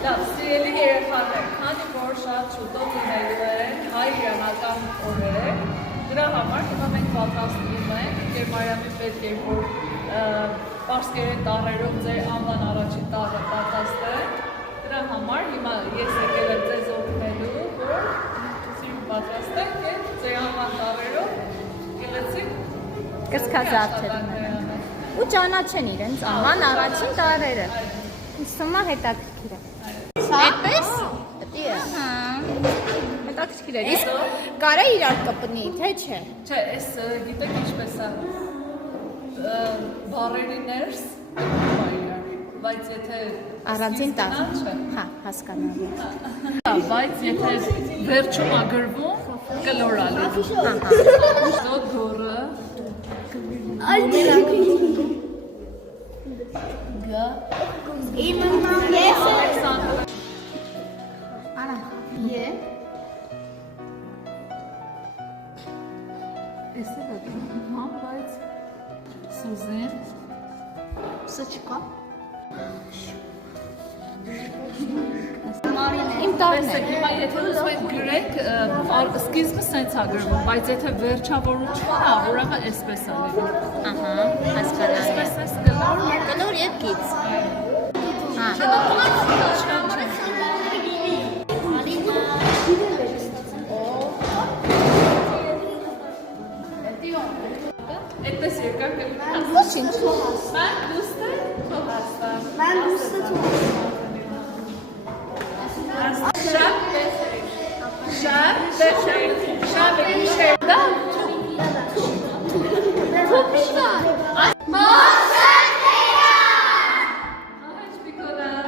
Լավ, սիրելի երեխաներ, քանի որ շատ շուտով լինելու են հայ իրանական օրեր, դրա համար հիմա մենք պատրաստում ենք, և Մարիամի պետք է որ պարսկերեն տառերով ձեր անվան առաջին տառը պատրաստել, դրա համար հիմա ես եկել եմ ձեզ օգնելու, որ սիրում պատրաստենք և ձեր անվան տառերով գեղեցիկ կրծքազարդեր ու ճանաչեն իրենց անվան առաջին տառերը։ Ուսումա հետաքրքիր է։ Այդպես։ Հետաքրքիր է։ Իսկ կարա իրար կպնի, թե չէ։ Չէ, այս գիտեք ինչպես է բառերի ներս բայց եթե առանձին տառ չէ։ Հա, հասկանալի։ Բայց եթե վերջում ագրվում կլորալի։ Ահա։ Դորը գա Ես Արա Է Էս է դա բայց Սուզեն Սա չկա։ Իմ տառն է։ Հիմա եթե ուզում եք գրեք, սկիզբը սենց է գրվում, բայց եթե վերջավորությունն է, ուրեմն էսպես է լինում։ Ահա, հասկանալի։ Էսպես է սկլոր։ Կլոր եւ գիծ։ Հա։ Այդպես երկար կլինի։ Ոչինչ։ Mən դուստը թողաստան։ Mən դուստը թողաստան։ Şab şerda. Topişta. Masakaya. Hiç bir kadar.